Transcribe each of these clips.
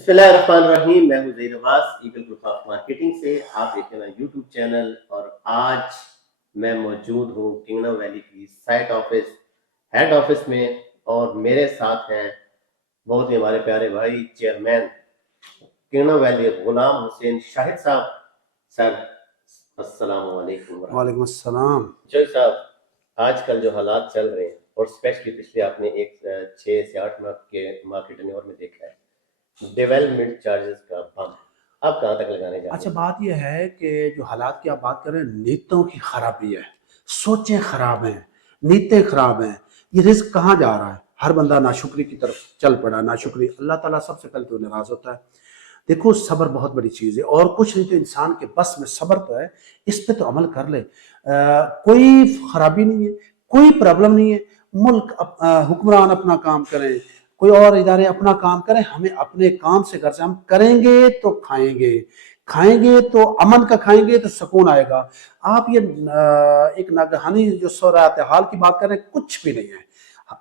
बिस्मिल्लाहिर्रहमानिर्रहीम। मैं हूं Zaheer Abbas, eagle group of marketing से। आप देख रहे हैं यूट्यूब चैनल और आज मैं मौजूद हूं किंगडम वैली की साइट ऑफिस हेड ऑफिस में और मेरे साथ हैं बहुत ही हमारे प्यारे भाई chairman kingdom valley Ghulam Hussain Shahid साहब। सर अस्सलाम वालेकुम। वालेकुम अस्सलाम। जो साहब, आजकल जो हालात चल रहे हैं और स्पेशली पिछले आपने एक 6 से 8 माह के मार्केट टेन्योर में देखा है, डेवलपमेंट चार्जेस का बम आप कहाँ तक लगाने जा रहे अच्छा, हैं? बात यह है कि जो हालात की आप बात कर रहे हैं, नीयतों की खराबी है, सोचें खराब हैं, नीयतें खराब हैं। ये रिस्क कहाँ जा रहा है? हर बंदा नाशुक्री की तरफ चल पड़ा। नाशुक्री, अल्लाह ताला सबसे पहले तो नाराज होता है। देखो, सब्र बहुत बड़ी चीज़ है और कुछ नहीं तो इंसान के बस में सब्र तो है, इस पे तो अमल कर ले। कोई खराबी नहीं है, कोई प्रॉब्लम नहीं है। मुल्क हुक्मरान अपना काम करें, कोई और इदारे अपना काम करें, हमें अपने काम से घर से हम करेंगे तो खाएंगे, खाएंगे तो अमन का खाएंगे तो सुकून आएगा। आप ये एक नागहानी जो सूरत हाल की बात कर रहे हैं, कुछ भी नहीं है।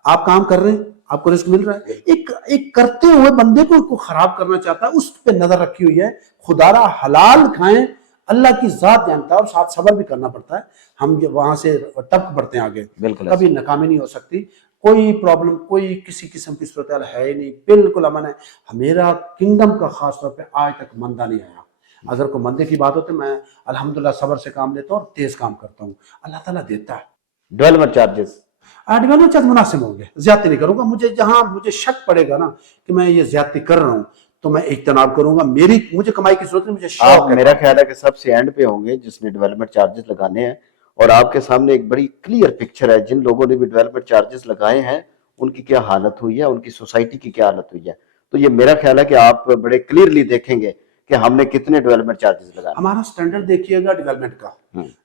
आप काम कर रहे हैं, आपको रिस्क मिल रहा है। एक एक करते हुए बंदे को खराब करना चाहता है, उस पे नजर रखी हुई है। खुदारा हलाल खाएं, अल्लाह की जात जानता है और साथ सब्र भी करना पड़ता है। हम वहां से टप पड़ते हैं आगे, कभी नाकामी नहीं हो सकती। कोई प्रॉब्लम, कोई किसी किस्म की सूरत है ही नहीं, बिल्कुल अमन है। मेरा किंगडम का खास तौर पे आज तक मंदा नहीं आया। अगर कोई मंदे की बात हो तो मैं अल्हम्दुलिल्लाह सब्र से काम लेता हूँ और तेज काम करता हूँ, अल्लाह ताला देता है। डेवलपमेंट चार्जेस डेवलपमेंट चार्ज मुनासिब होंगे, ज्यादा नहीं करूंगा। मुझे जहां मुझे शक पड़ेगा ना कि मैं ये ज्यादती कर रहा हूँ तो मैं इज्तनाब करूंगा। मुझे कमाई की जरूरत नहीं, मुझे शौक है। मेरा ख्याल है कि सबसे एंड पे होंगे जिसने डेवलपमेंट चार्जेस लगाने हैं, और आपके सामने एक बड़ी क्लियर पिक्चर है जिन लोगों ने भी डेवलपमेंट चार्जेस लगाए हैं उनकी क्या हालत हुई है, उनकी सोसाइटी की क्या हालत हुई है। तो ये मेरा ख्याल है कि आप बड़े क्लियरली देखेंगे कि हमने कितने डेवलपमेंट चार्जेस लगाने। हमारा स्टैंडर्ड देखिएगा डेवलपमेंट का।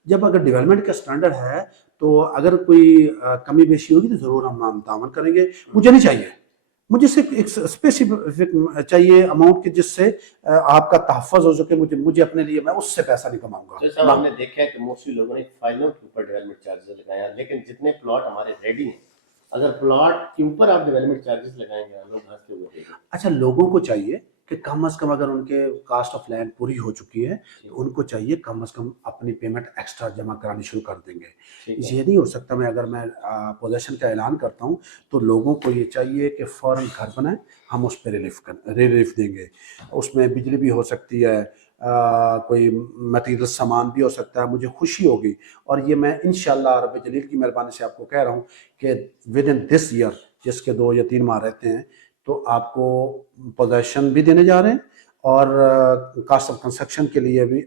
जब अगर डेवलपमेंट का स्टैंडर्ड है तो अगर कोई कमी बेशी होगी तो जरूर हम तावन करेंगे। मुझे नहीं चाहिए, मुझे सिर्फ एक स्पेसिफिक चाहिए अमाउंट की जिससे आपका तहफ़्फ़ुज़ हो सके। मुझे अपने लिए, मैं उससे पैसा नहीं कमाऊंगा। तो साहब, हमने देखा है कि मोस्टली लोगों ने फाइलों के ऊपर डेवलपमेंट चार्जेस लगाया, लेकिन जितने प्लॉट हमारे रेडी हैं, अगर प्लॉट के ऊपर आप डेवलपमेंट चार्जेस लगाएंगे लोग हंसते हुए देखेंगे। अच्छा, लोगों को चाहिए कि कम अज कम, अगर उनके कास्ट ऑफ लैंड पूरी हो चुकी है तो उनको चाहिए कम अज कम अपनी पेमेंट एक्स्ट्रा जमा करानी शुरू कर देंगे। ये नहीं हो सकता अगर मैं पोजेशन का ऐलान करता हूँ तो लोगों को ये चाहिए कि फौरन घर बनाए, हम उस पर रिलीफ देंगे। उसमें बिजली भी हो सकती है, कोई मटीरियल सामान भी हो सकता है। मुझे खुशी होगी और ये मैं इंशाल्लाह रब जलील की मेहरबानी से आपको कह रहा हूँ कि विद इन दिस ईयर, जिसके 2 या 3 माह रहते हैं, तो आपको पोजेशन भी देने जा रहे हैं और कास्ट ऑफ कंस्ट्रक्शन के लिए भी,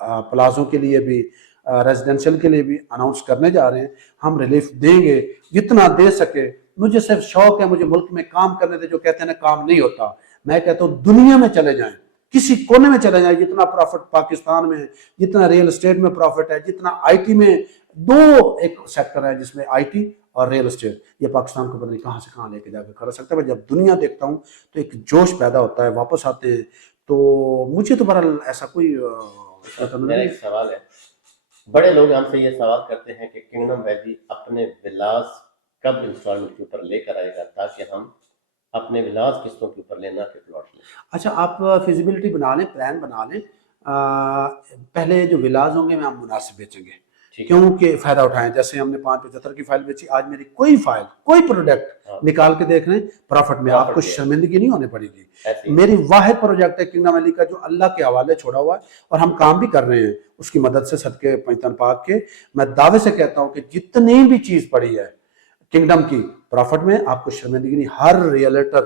प्लाजों के लिए भी, रेजिडेंशियल के लिए भी अनाउंस करने जा रहे हैं। हम रिलीफ देंगे जितना दे सके। मुझे सिर्फ शौक है, मुझे मुल्क में काम करने से। जो कहते हैं ना काम नहीं होता, मैं कहता हूँ दुनिया में चले जाएं, किसी कोने में चले जाएं। जितना प्रॉफिट पाकिस्तान में, जितना रियल एस्टेट में प्रॉफिट है, जितना आईटी में, दो एक सेक्टर है जिसमें आईटी और रियल एस्टेट, ये पाकिस्तान को पता नहीं कहाँ से कहाँ लेके जाकर खड़ा सकता है। मैं जब दुनिया देखता हूँ तो एक जोश पैदा होता है, वापस आते हैं। तो मुझे तो बहरहाल ऐसा कोई मेरा एक सवाल है, बड़े लोग हमसे ये सवाल करते हैं कि किंगडम वैली अपने विलास कब इंस्टॉलमेंट के ऊपर लेकर आएगा ताकि हम अपने विलास किस्तों के ऊपर लेना के प्लॉट लें। अच्छा, आप फिजिबिलिटी बना लें, प्लान बना लें। पहले जो विलास होंगे मैं हम मुनासिब बेचेंगे, क्योंकि फायदा उठाएं। जैसे हमने 575 की फाइल बेची, आज मेरी कोई फाइल, कोई प्रोडक्ट निकाल के देख रहे हैं प्रॉफिट में, आपको शर्मिंदगी नहीं होने पड़ेगी। मेरी वाहिद प्रोजेक्ट है किंगडम वैली का जो अल्लाह के हवाले छोड़ा हुआ है और हम काम भी कर रहे हैं उसकी मदद से, सदके पैतन पाक के। मैं दावे से कहता हूँ कि जितनी भी चीज पड़ी है किंगडम की प्रॉफिट में, आपको शर्मिंदगी नहीं। हर रियलेटर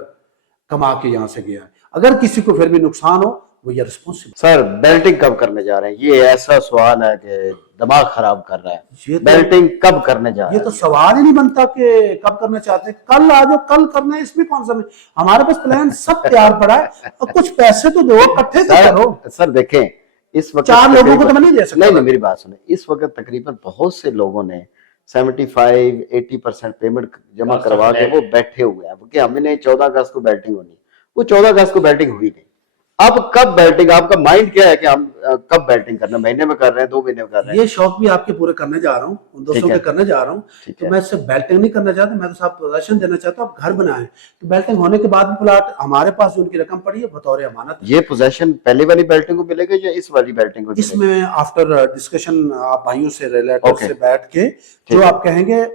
कमा के यहाँ से गया है। अगर किसी को फिर भी नुकसान हो, वो ये रिस्पॉन्सिबल। सर, बेल्टिंग कब करने जा रहे हैं? ये ऐसा सवाल है कि दिमाग खराब कर रहा है। ये तो, बेल्टिंग कब करने जा रहे हैं? ये तो सवाल ही नहीं बनता कि कब करना चाहते हैं। कल आ जाओ, कल करना है, इसमें कौन सा हमारे पास प्लान सब तैयार पड़ा है और कुछ पैसे तो दो, इकट्ठे तो करो। सर देखें, इस वक्त 4 लोगों को तो मैं नहीं दे सकता। नहीं, मेरी बात सुने। इस वक्त तकरीबन बहुत से लोगों ने 75-80% पेमेंट जमा करवा के वो बैठे हुए हैं कि हमने 14 अगस्त को बेल्टिंग होनी। वो 14 अगस्त को बेल्टिंग हुई नहीं। अब कब बैटिंग, आपका माइंड क्या है कि हम कब बैटिंग करना, महीने में कर रहे हैं, 2 महीने में कर रहे हैं? ये शौक भी आपके पूरे करने जा रहा हूँ, उन दोस्तों ठीक है। के करने जा रहा हूँ। ठीक तो है। मैं सिर्फ बैटिंग नहीं करना चाहता, मैं तो साहब प्रदर्शन देना चाहता हूँ, आप घर बनाएं। तो बैटिंग होने के बाद भी प्लाट हमारे पास जो उनकी रकम पड़ी है बतौर अमानत है। ये पोजेशन पहले वाली बैटिंग को मिलेगा या इस वाली बैटिंग को मिलेगा? इसमें आफ्टर डिस्कशन आप भाइयों से, रिलेटिव Okay. से बैठ के ठीक जो है। आप कहेंगे,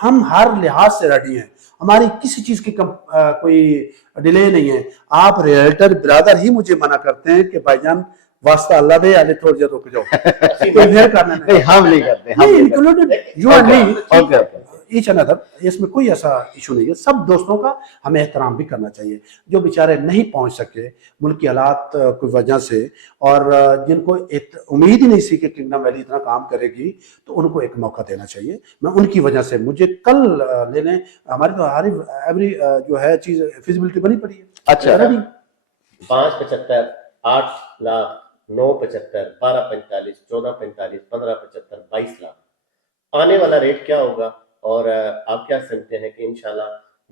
हम हर लिहाज से रेडी हैं, हमारी किसी चीज की कोई डिले नहीं है। आप रियल्टर ब्रदर ही मुझे मना करते हैं कि भाईजान वास्ता अल्लाह दे, आले थोड़ी देर रुक जाओ, कोई फिर करना नहीं, हम नहीं करते, हम नहीं, नहीं करते। Included you and me, okay okay. Each another, इसमें कोई ऐसा इशू नहीं है। सब दोस्तों का हमें एहतराम भी करना चाहिए। जो बेचारे नहीं पहुंच सके मुल्क की हालात की वजह से, और जिनको उम्मीद ही नहीं थी कि किंगडम वैली इतना काम करेगी, तो उनको एक मौका देना चाहिए। मैं उनकी वजह से, मुझे कल लेने, हमारी तो हर एवरी जो है चीज फिजिबिलिटी बनी पड़ी है। अच्छा। रेडी 575, 8 लाख, 975, 1245, 1445, 1575, 22 लाख, आने वाला रेट क्या होगा? और आप क्या समझते हैं कि इंशाल्लाह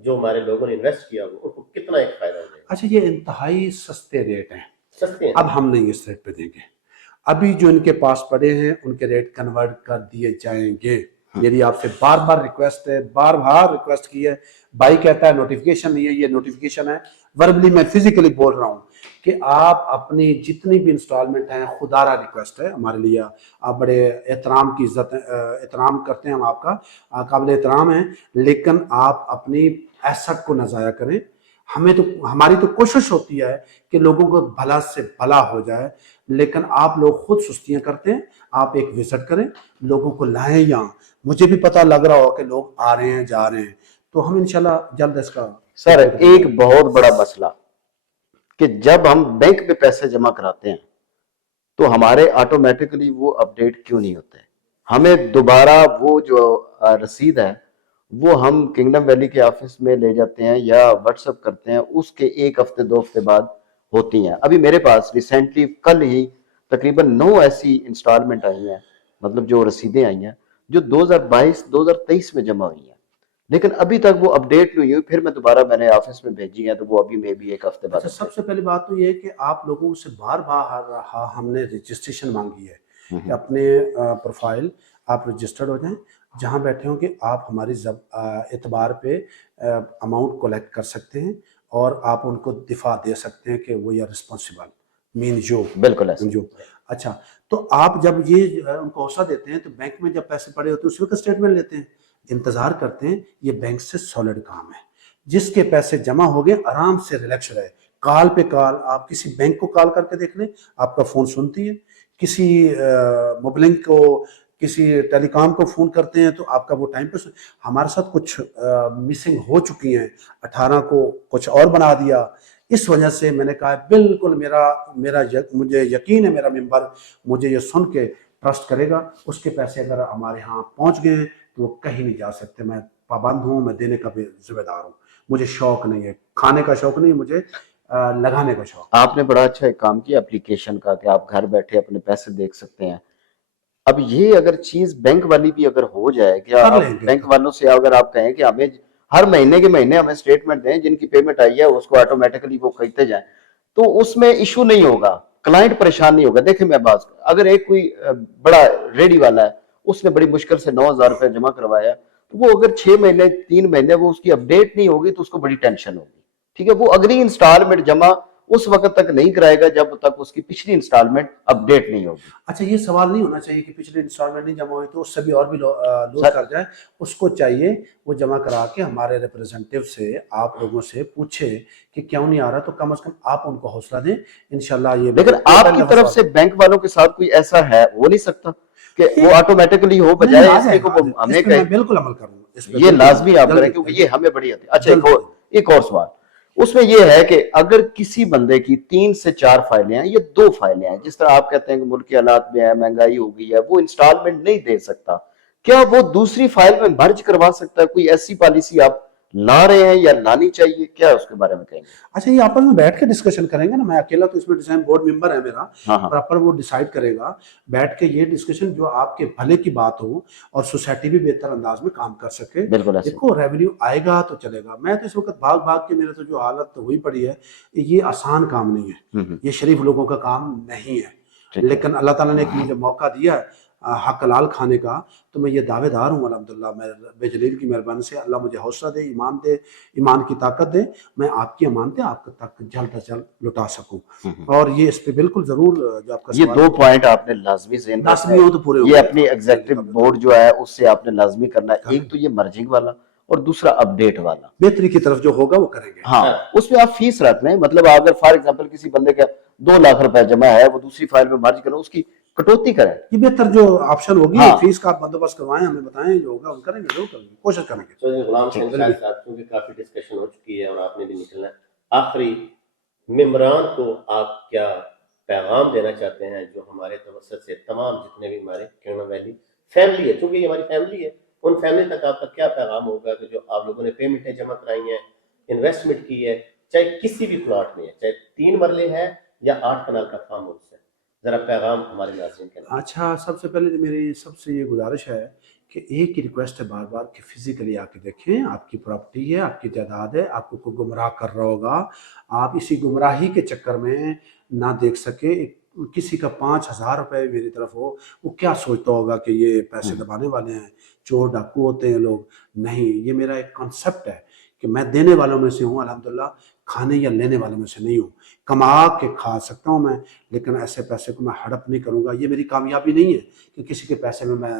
जो हमारे लोगों ने इन्वेस्ट किया हो उनको कितना एक फायदा हो जाएगा? अच्छा, ये इंतहाई सस्ते रेट हैं, सस्ते हैं। अब हम नहीं इस रेट पे देंगे। अभी जो इनके पास पड़े हैं उनके रेट कन्वर्ट कर दिए जाएंगे। मेरी आपसे बार बार रिक्वेस्ट है, बार बार रिक्वेस्ट की है। भाई कहता है नोटिफिकेशन नहीं है, ये नोटिफिकेशन है। वर्बली मैं फिजिकली बोल रहा हूँ कि आप अपनी जितनी भी इंस्टॉलमेंट हैं, खुदारा रिक्वेस्ट है हमारे लिए, आप बड़े एहतराम की इज्जत एहतराम करते हैं हम आपका, काबिल एहतराम है, लेकिन आप अपनी एसेट को न ज़ाया करें। हमें तो, हमारी तो कोशिश होती है कि लोगों को भला से भला हो जाए, लेकिन आप लोग खुद सुस्तियां करते हैं। आप एक विजिट करें, लोगों को लाएं यहाँ। मुझे भी पता लग रहा हो कि लोग आ रहे हैं, जा रहे हैं, तो हम इंशाल्लाह जल्द इसका। सर, एक बहुत बड़ा मसला कि जब हम बैंक में पैसे जमा कराते हैं तो हमारे ऑटोमेटिकली वो अपडेट क्यों नहीं होते? हमें दोबारा वो जो रसीद है वो हम किंगडम वैली के ऑफिस में ले जाते हैं या व्हाट्सएप करते हैं, उसके 1 हफ्ते 2 हफ्ते बाद होती हैं। अभी मेरे पास रिसेंटली कल ही तकरीबन 9 ऐसी इंस्टॉलमेंट आई हैं, मतलब जो रसीदें आई हैं, जो 2022-2023 में जमा हुई हैं, लेकिन अभी तक वो अपडेट नहीं हुई। फिर मैंने ऑफिस में भेजी है, तो वो अभी मे भी 1 हफ्ते बाद। अच्छा, सबसे पहली बात तो ये है कि आप लोगों से बार बार हमने रजिस्ट्रेशन मांगी है कि अपने प्रोफाइल आप रजिस्टर्ड हो जाएं, जहां बैठे होंगे आप हमारी एतबार पे अमाउंट कलेक्ट कर सकते हैं, और आप उनको दिफा दे सकते हैं कि वो या रिस्पॉन्सिबल मीन जो बिल्कुल ऐसा। जो। अच्छा, तो आप जब ये उनको हौसला देते हैं, तो बैंक में जब पैसे पड़े होते हैं उसी वक्त स्टेटमेंट लेते हैं, इंतजार करते हैं। ये बैंक से सॉलिड काम है। जिसके पैसे जमा हो गए आराम से रिलैक्स रहे। कॉल पे कॉल, आप किसी बैंक को कॉल करके देख लें, आपका फोन सुनती है। किसी मोबाइल को, किसी टेलीकॉम को फोन करते हैं तो आपका वो टाइम पे हमारे साथ कुछ मिसिंग हो चुकी हैं, 18 को कुछ और बना दिया। इस वजह से मैंने कहा बिल्कुल मुझे यकीन है, मेरा मेंबर मुझे ये सुन के ट्रस्ट करेगा। उसके पैसे अगर हमारे यहाँ पहुँच गए हैं तो वो कहीं नहीं जा सकते। मैं पाबंद हूँ, मैं देने का भी जिम्मेदार हूँ। मुझे शौक नहीं है, खाने का शौक नहीं, मुझे लगाने का शौक। आपने बड़ा अच्छा एक काम किया एप्लीकेशन का कि आप घर बैठे अपने पैसे देख सकते हैं। अब ये अगर चीज बैंक वाली भी अगर हो जाए कि आप बैंक वालों से अगर आप कहें कि हमें हर महीने के महीने हमें स्टेटमेंट दें, जिनकी पेमेंट आई है उसको ऑटोमेटिकली वो कहते जाएं, तो उसमें इशू नहीं होगा, क्लाइंट परेशान नहीं होगा। देखिए मैं बात, अगर एक कोई बड़ा रेडी वाला है, उसने बड़ी मुश्किल से 9,000 रुपए जमा करवाया, तो वो अगर 6 महीने 3 महीने वो उसकी अपडेट नहीं होगी तो उसको बड़ी टेंशन होगी। ठीक है, वो अगली इंस्टॉलमेंट जमा उस वक्त तक नहीं कराएगा जब तक उसकी पिछली इंस्टॉलमेंट अपडेट नहीं होगी। अच्छा, ये सवाल नहीं होना चाहिए कि पिछली इंस्टॉलमेंट नहीं जमा हुई तो उससे भी और भी लॉस कर जाए। उसको चाहिए वो जमा करा के हमारे रिप्रेजेंटेटिव से, आप लोगों से पूछे कि क्यों नहीं आ रहा, तो कम से कम आप उनको हौसला दें इंशाल्लाह। ये लेकिन आपकी तरफ से बैंक वालों के साथ कोई ऐसा है, हो नहीं सकता कि वो ऑटोमेटिकली हो, बजाय इसके को हमें कहे। बिल्कुल अमल करूंगा, ये लाजमी आप करें क्योंकि ये हमें बड़ी आती है। अच्छा, एक और सवाल उसमें ये है कि अगर किसी बंदे की 3 से 4 फाइलें हैं या 2 फाइलें हैं, जिस तरह आप कहते हैं कि मुल्क के हालात में है, महंगाई हो गई है, वो इंस्टॉलमेंट नहीं दे सकता, क्या वो दूसरी फाइल में मर्ज करवा सकता है? कोई ऐसी पॉलिसी आप ला रहे हैं या लानी चाहिए, क्या है उसके बारे में कहेंगे? अच्छा, ये आपस में बैठ के डिस्कशन करेंगे ना, मैं अकेला तो इसमें डिजाइन बोर्ड मेंबर है मेरा, हाँ हाँ प्रॉपर वो डिसाइड करेगा। बैठ के ये डिस्कशन जो आपके भले की बात हो और सोसाइटी भी बेहतर अंदाज में काम कर सके। बिल्कुल ऐसे। देखो रेवेन्यू आएगा तो चलेगा। मैं तो इस वक्त भाग भाग के मेरे तो जो हालत हुई पड़ी है, ये आसान काम नहीं है, ये शरीफ लोगों का काम नहीं है। ठीक है। लेकिन अल्लाह ताला ने एक मुझे मौका दिया है हक हलाल खाने का, तो मैं ये दावेदार हूँ अल्हम्दुलिल्लाह। मैं बेजलील की मेहरबानी से अल्लाह मुझे हौसला दे, ईमान की ताकत दे, मैं आपकी अमानतें आप तक जल्द अज जल्द लौटा सकूं। और ये इस पे बिल्कुल जरूर जो आपका ये सवाल दो है, पॉइंट आपने लाजमी ज़हन रखना लाजमी है। हो तो पूरे हो ये गए। अपनी एग्जीक्यूटिव बोर्ड जो है उससे आपने लाजमी करना है, एक तो ये मर्जिंग वाला और दूसरा अपडेट वाला। बेहतरी की तरफ जो होगा वो करेंगे। हाँ, उसमें आप फीस रख लें, मतलब अगर फॉर एग्जांपल किसी बंदे का 2 लाख रुपए जमा है, वो दूसरी फाइल में मर्ज करें, उसकी कटौती करें। ये बेहतर जो ऑप्शन होगी, हाँ। फीस का आप बंदोबस्त करवाएं, हमें बताएं, जो होगा हम करेंगे, जरूर करेंगे, कोशिश करेंगे। चौधरी गुलाम हुसैन शाह साहब, क्योंकि काफी डिस्कशन हो चुकी है और आपने भी निकलना है, आखिरी मेंबरान को आप क्या पैगाम देना चाहते हैं जो हमारे तवज्जुह से तमाम जितने भी हमारे किंगडम वैली फैमिली है, क्योंकि ये हमारी फैमिली है, उन फैमिली तक आपका क्या पैगाम होगा कि जो आप लोगों ने पेमेंटें जमा कराई हैं, इन्वेस्टमेंट की है, चाहे किसी भी प्लॉट में है, चाहे 3 मरले है या 8 कनाल का फार्म हाउस है, जरा पैगाम हमारे नाज़रीन के लिए। अच्छा, सबसे पहले तो मेरी सबसे ये गुजारिश है कि एक ही रिक्वेस्ट है बार बार कि फिजिकली आके देखें, आपकी प्रॉपर्टी है, आपकी जायदाद है, आपको कोई गुमराह कर रहा होगा, आप इसी गुमराही के चक्कर में ना देख सके। किसी का 5,000 रुपये मेरी तरफ हो, वो क्या सोचता होगा कि ये पैसे दबाने वाले हैं, चोर डाकू होते हैं लोग। नहीं, ये मेरा एक कॉन्सेप्ट है कि मैं देने वालों में से हूँ अल्हम्दुलिल्लाह, खाने या लेने वालों में से नहीं हूँ। कमा के खा सकता हूँ मैं, लेकिन ऐसे पैसे को मैं हड़प नहीं करूँगा। ये मेरी कामयाबी नहीं है कि किसी के पैसे में मैं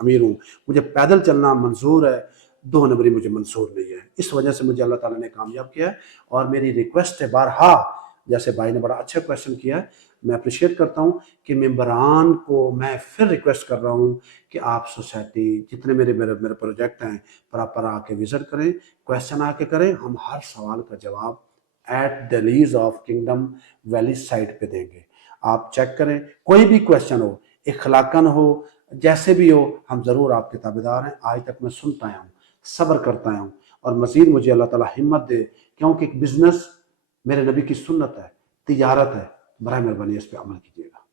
अमीर हूँ। मुझे पैदल चलना मंजूर है, 2 नंबरी मुझे मंजूर नहीं है। इस वजह से मुझे अल्लाह ताला ने कामयाब किया है। और मेरी रिक्वेस्ट है बारहा, जैसे भाई ने बड़ा अच्छा क्वेश्चन किया है, मैं अप्रिशिएट करता हूँ कि मेंबरान को मैं फिर रिक्वेस्ट कर रहा हूँ कि आप सोसाइटी जितने मेरे प्रोजेक्ट हैं प्रॉपर आके विजिट करें, क्वेश्चन आके करें। हम हर सवाल का जवाब एट दहलीज ऑफ किंगडम वैली साइट पे देंगे। आप चेक करें, कोई भी क्वेश्चन हो, इखलाकन हो, जैसे भी हो, हम ज़रूर आपके ताबेदार हैं। आज तक मैं सुनता आया हूँ, सब्र करता आया हूँ, और मज़ीद मुझे अल्लाह ताला हिम्मत दे, क्योंकि एक बिजनेस मेरे नबी की सुन्नत है, तिजारत है। बराए मेहरबानी इस पे अमल कीजिएगा।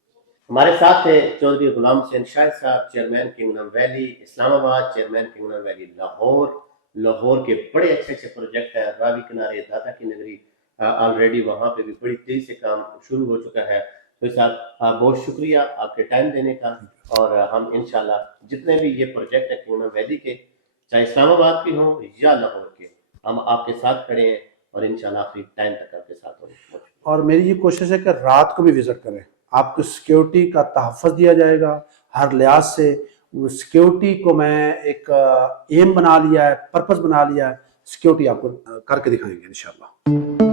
हमारे साथ थे चौधरी गुलाम हुसैन शाह साहब, chairman kingdom valley Islamabad, chairman kingdom valley Lahore. Lahore के बड़े अच्छे अच्छे प्रोजेक्ट हैं, रावी किनारे, दादा की नगरी, ऑलरेडी वहाँ पे भी बड़ी तेजी से काम शुरू हो चुका है। तो साहब बहुत शुक्रिया आपके टाइम देने का, और हम इंशाल्लाह जितने भी ये प्रोजेक्ट है किंगडम वैली के, चाहे इस्लामाबाद के हों या लाहौर के, हम आपके साथ खड़े हैं और इंशाल्लाह आखिरी टाइम तक आपके साथ होंगे। और मेरी ये कोशिश है कि रात को भी विजिट करें, आपको सिक्योरिटी का तहफ़्फ़ुज़ दिया जाएगा हर लिहाज से। सिक्योरिटी को मैं एक एम बना लिया है, पर्पस बना लिया है, सिक्योरिटी आपको करके दिखाएंगे इंशाल्लाह।